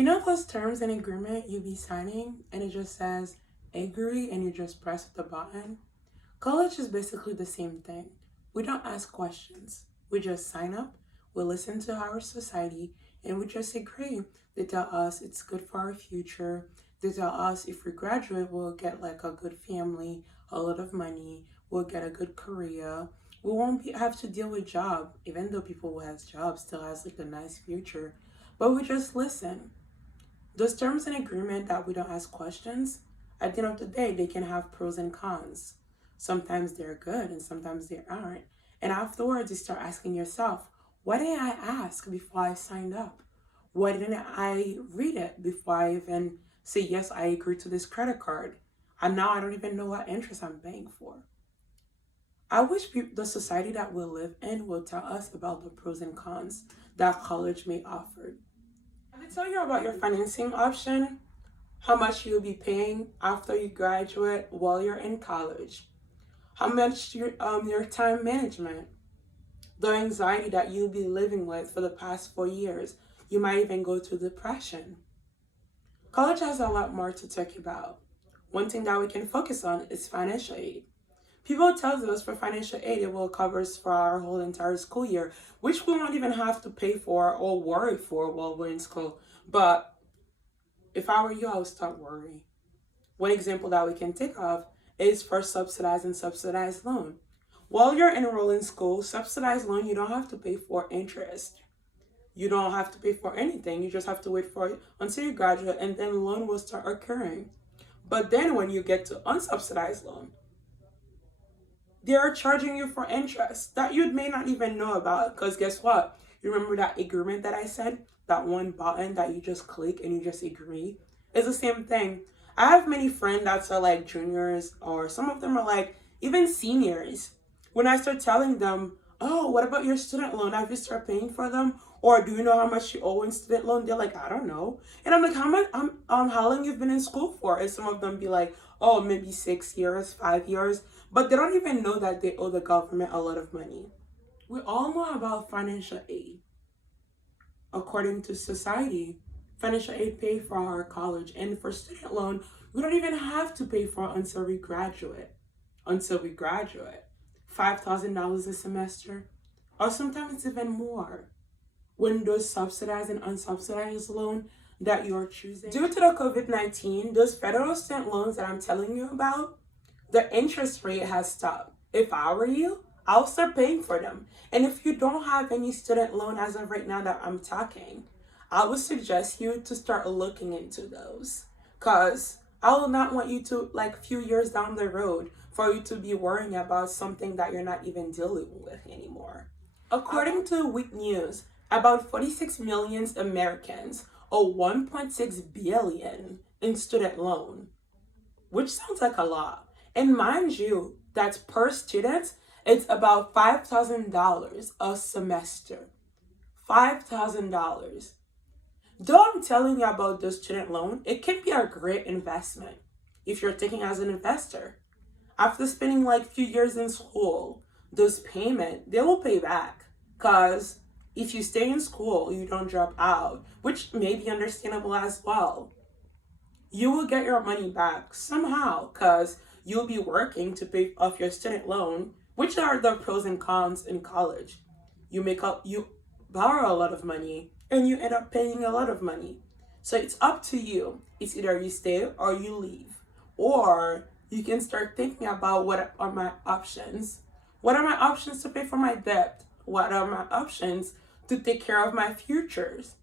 You know those terms and agreement you be signing and it just says agree and you just press the button? College is basically the same thing. We don't ask questions. We just sign up, we listen to our society, and we just agree. They tell us it's good for our future. They tell us if we graduate, we'll get like a good family, a lot of money, we'll get a good career. We won't have to deal with job, even though people who has jobs still has like a nice future. But we just listen. Those terms and agreement that we don't ask questions, at the end of the day, they can have pros and cons. Sometimes they're good and sometimes they aren't. And afterwards, you start asking yourself, why didn't I ask before I signed up? Why didn't I read it before I even say, yes, I agree to this credit card? And now I don't even know what interest I'm paying for. I wish the society that we live in will tell us about the pros and cons that college may offer. Let me tell you about your financing option, how much you'll be paying after you graduate while you're in college, how much your time management, the anxiety that you'll be living with for the past 4 years. You might even go through depression. College has a lot more to talk about. One thing that we can focus on is financial aid. People tell us for financial aid it will cover us for our whole entire school year, which we won't even have to pay for or worry for while we're in school. But if I were you, I would start worrying. One example that we can take of is for subsidized and subsidized loan. While you're enrolled in school, subsidized loan, you don't have to pay for interest. You don't have to pay for anything. You just have to wait for it until you graduate and then loan will start occurring. But then when you get to unsubsidized loan, they are charging you for interest that you may not even know about. Because guess what? You remember that agreement that I said? That one button that you just click and you just agree? It's the same thing. I have many friends that are like juniors, or some of them are like even seniors. When I start telling them, oh, what about your student loan? Have you started paying for them? Or do you know how much you owe in student loan? They're like, I don't know. And I'm like, how long you've been in school for? And some of them be like, oh, maybe 6 years, 5 years. But they don't even know that they owe the government a lot of money. We all know about financial aid. According to society, financial aid pay for our college. And for student loan, we don't even have to pay for it until we graduate. $5,000 a semester, or sometimes it's even more. When those subsidized and unsubsidized loan that you're choosing. Due to the COVID-19, those federal student loans that I'm telling you about, the interest rate has stopped. If I were you, I'll start paying for them. And if you don't have any student loan as of right now that I'm talking, I would suggest you to start looking into those. Because I will not want you to, like, a few years down the road, for you to be worrying about something that you're not even dealing with anymore. According to Week News, about 46 million Americans owe 1.6 billion in student loan, which sounds like a lot. And mind you, that's per student, it's about $5,000 a semester. $5,000. Though I'm telling you about the student loan, it can be a great investment if you're thinking as an investor. After spending like a few years in school, those payments, they will pay back. Because if you stay in school, you don't drop out, which may be understandable as well. You will get your money back somehow because you'll be working to pay off your student loan, which are the pros and cons in college. You borrow a lot of money and you end up paying a lot of money. So it's up to you. It's either you stay or you leave. Or you can start thinking about what are my options. What are my options to pay for my debt? What are my options to take care of my futures?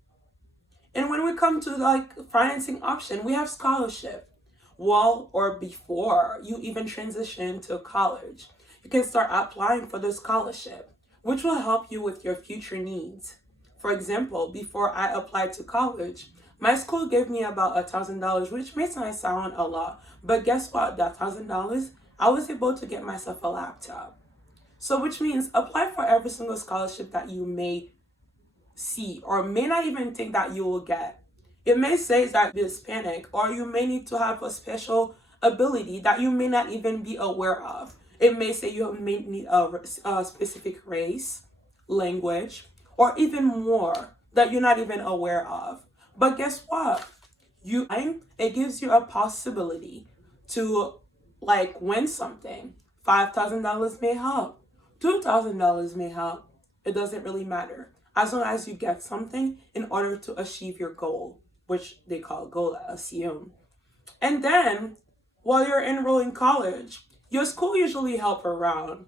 And when we come to like financing option, we have scholarship. While or before you even transition to college, you can start applying for the scholarship, which will help you with your future needs. For example, before I applied to college, my school gave me about $1,000, which may not sound a lot, but guess what? That $1,000, I was able to get myself a laptop. So which means apply for every single scholarship that you may see or may not even think that you will get. It may say that you're Hispanic, or you may need to have a special ability that you may not even be aware of. It may say you may need a specific race, language, or even more that you're not even aware of. But guess what? It gives you a possibility to like win something. $5,000 may help. $2,000 may help. It doesn't really matter. As long as you get something in order to achieve your goal, which they call goal, I assume. And then, while you're enrolling college, your school usually help around.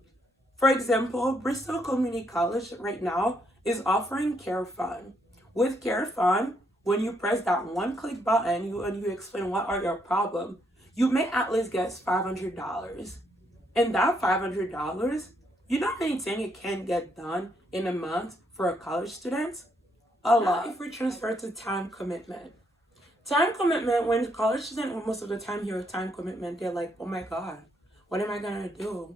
For example, Bristol Community College right now is offering Care Fund. With Care Fund, when you press that one click button and you explain what are your problems, you may at least get $500. And that $500, you know how many things it can get done in a month for a college student? A lot. Now, if we transfer to time commitment. Time commitment, when college students most of the time hear time commitment, they're like, oh my God, what am I gonna do?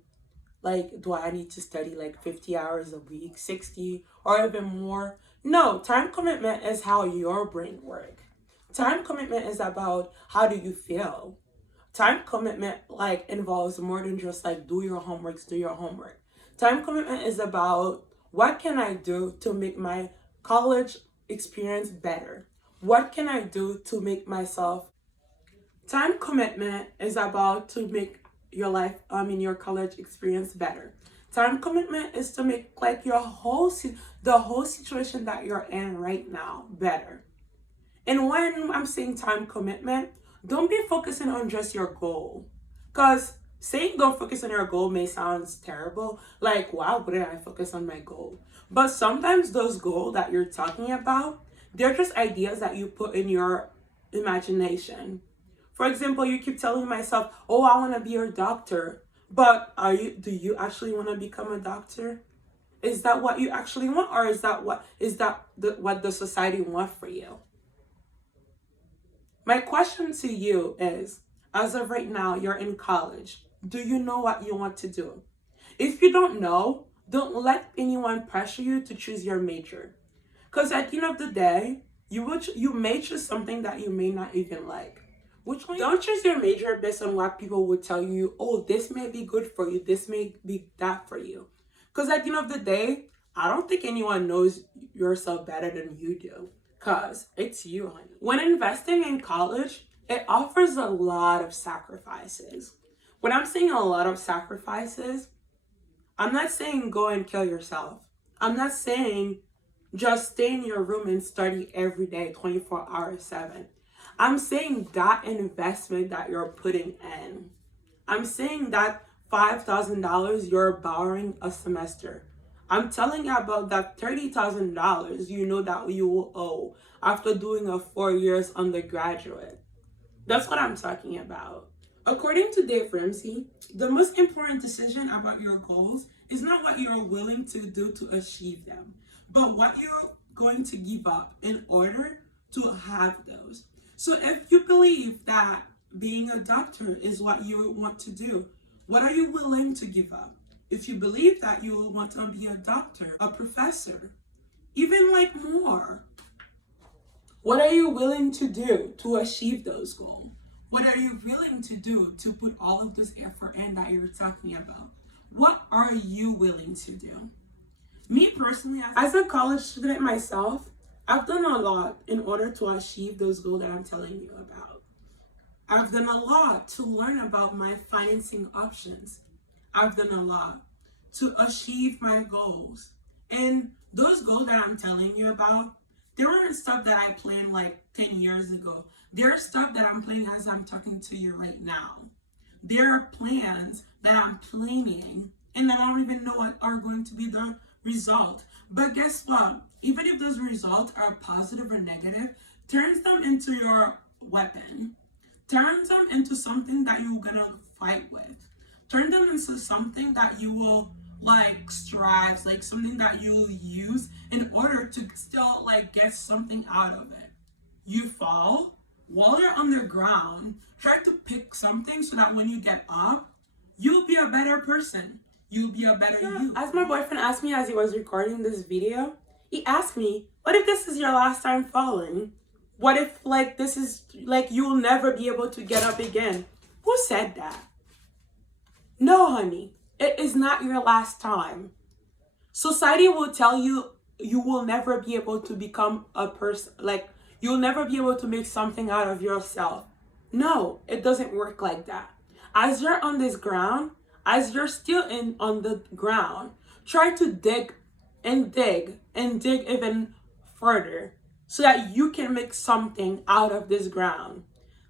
Like, do I need to study like 50 hours a week, 60, or even more? No, time commitment is how your brain works. Time commitment is about how do you feel. Time commitment like involves more than just like do your homework. Time commitment is about what can I do to make my college experience better? What can I do to make myself? Time commitment is about to make your life, your college experience better. Time commitment is to make like the whole situation that you're in right now better. And when I'm saying time commitment, don't be focusing on just your goal. Because saying don't focus on your goal may sound terrible. Like, why wouldn't I focus on my goal? But sometimes those goals that you're talking about, they're just ideas that you put in your imagination. For example, you keep telling myself, oh, I want to be a doctor. But do you actually want to become a doctor? Is that what you actually want? Or is that what the society want for you? My question to you is, as of right now, you're in college. Do you know what you want to do? If you don't know, don't let anyone pressure you to choose your major. Because at the end of the day, you may choose something that you may not even like. Which one? Don't choose your major based on what people would tell you, oh, this may be good for you, this may be that for you. Because at the end of the day, I don't think anyone knows yourself better than you do. Because it's you, honey. When investing in college, it offers a lot of sacrifices. When I'm saying a lot of sacrifices, I'm not saying go and kill yourself. I'm not saying just stay in your room and study every day, 24 hours, 7. I'm saying that investment that you're putting in. I'm saying that $5,000 you're borrowing a semester. I'm telling you about that $30,000 you know that you will owe after doing a 4 years undergraduate. That's what I'm talking about. According to Dave Ramsey, the most important decision about your goals is not what you're willing to do to achieve them, but what you're going to give up in order to have those. So if you believe that being a doctor is what you want to do, what are you willing to give up? If you believe that you will want to be a doctor, a professor, even like more, what are you willing to do to achieve those goals? What are you willing to do to put all of this effort in that you're talking about? What are you willing to do? Me personally, as a college student myself, I've done a lot in order to achieve those goals that I'm telling you about. I've done a lot to learn about my financing options. I've done a lot to achieve my goals. And those goals that I'm telling you about, they weren't stuff that I planned like 10 years ago. They're stuff that I'm planning as I'm talking to you right now. There are plans that I'm planning and that I don't even know what are going to be the result. But guess what? Even if those results are positive or negative, turn them into your weapon. Turn them into something that you're gonna fight with. Turn them into something that you will like strive, like something that you'll use in order to still like get something out of it. You fall while you're on the ground, try to pick something so that when you get up, you'll be a better person. You'll be a better you. As my boyfriend asked me as he was recording this video, he asked me, what if this is your last time falling? What if like this is like you'll never be able to get up again? Who said that? No, honey, it is not your last time. Society will tell you you will never be able to become a person, like you'll never be able to make something out of yourself. No, it doesn't work like that. As you're on this ground, as you're still on the ground, try to dig and dig and dig even further so that you can make something out of this ground.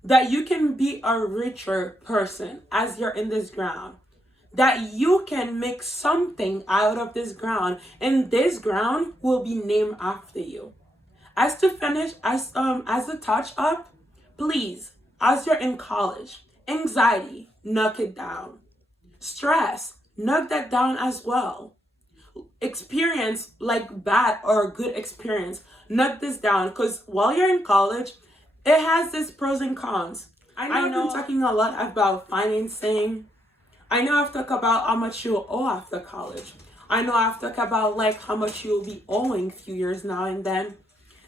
That you can be a richer person as you're in this ground. That you can make something out of this ground, and this ground will be named after you. As to finish, as a touch up, please, as you're in college, anxiety, knock it down. Stress, knock that down as well. Experience like bad or good experience, knock this down, because while you're in college, it has its pros and cons. I know I've been talking a lot about financing. I know I've talked about how much you'll owe after college. I know I've talked about like how much you'll be owing a few years now and then.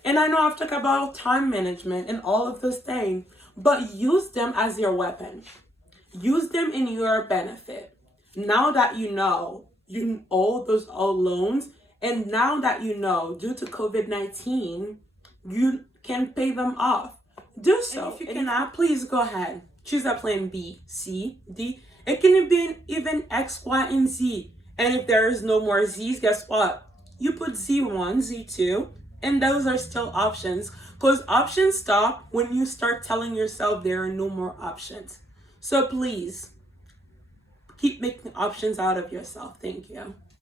And I know I've talked about time management and all of those things. But use them as your weapon. Use them in your benefit. Now that you know you owe those old loans, and now that you know due to COVID-19, you can pay them off. Do so. If you cannot, please go ahead. Choose a plan B, C, D. It can be even X, Y, and Z. And if there is no more Z's, guess what? You put Z1, Z2, and those are still options. Because options stop when you start telling yourself there are no more options. So please, keep making options out of yourself. Thank you.